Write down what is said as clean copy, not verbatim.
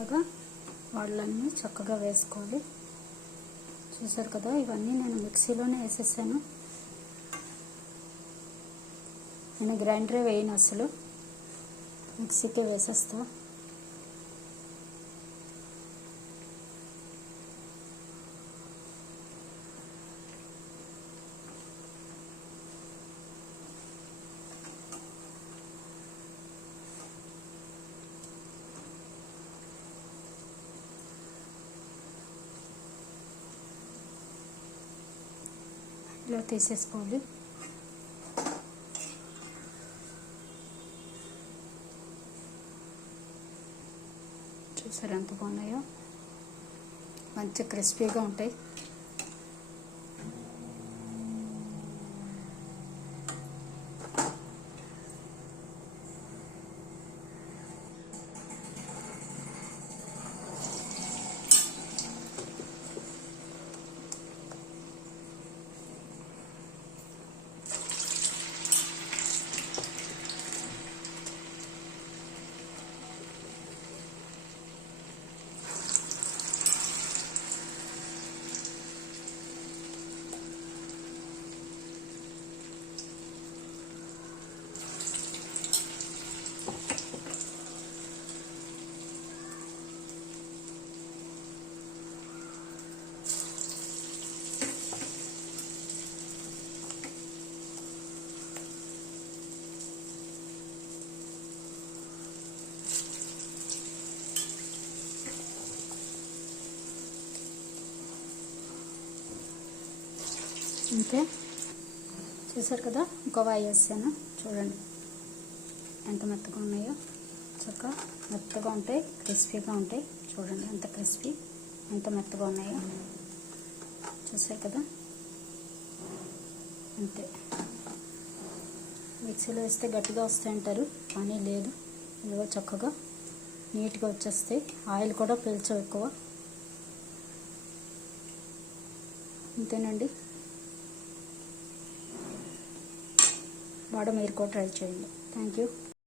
ఇలాగా వాళ్ళన్నీ చక్కగా వేసుకోవాలి. చూసారు కదా, ఇవన్నీ నేను మిక్సీలోనే వేసేసాను. నేను గ్రైండరే వేయను, అసలు మిక్సీకే వేసేస్తా. ఇలా తీసేసుకోవాలి. చూసారు ఎంత బాగున్నాయో, మంచి క్రిస్పీగా ఉంటాయి. అంతే, చూసారు కదా, ఇంకో వాయి వేసాను. చూడండి ఎంత మెత్తగా ఉన్నాయో, చక్కగా మెత్తగా ఉంటాయి, క్రిస్పీగా ఉంటాయి. చూడండి ఎంత క్రిస్పీ, ఎంత మెత్తగా ఉన్నాయో. చూసారు కదా, అంతే. మిక్సీలో వేస్తే గట్టిగా వస్తాయంటారు, కానీ లేదు, ఇదిగో చక్కగా నీట్గా వచ్చేస్తాయి. ఆయిల్ కూడా పీల్చవు ఎక్కువ. అంతేనండి, వాడ మీరు కూడా ట్రై చేయండి. Thank you.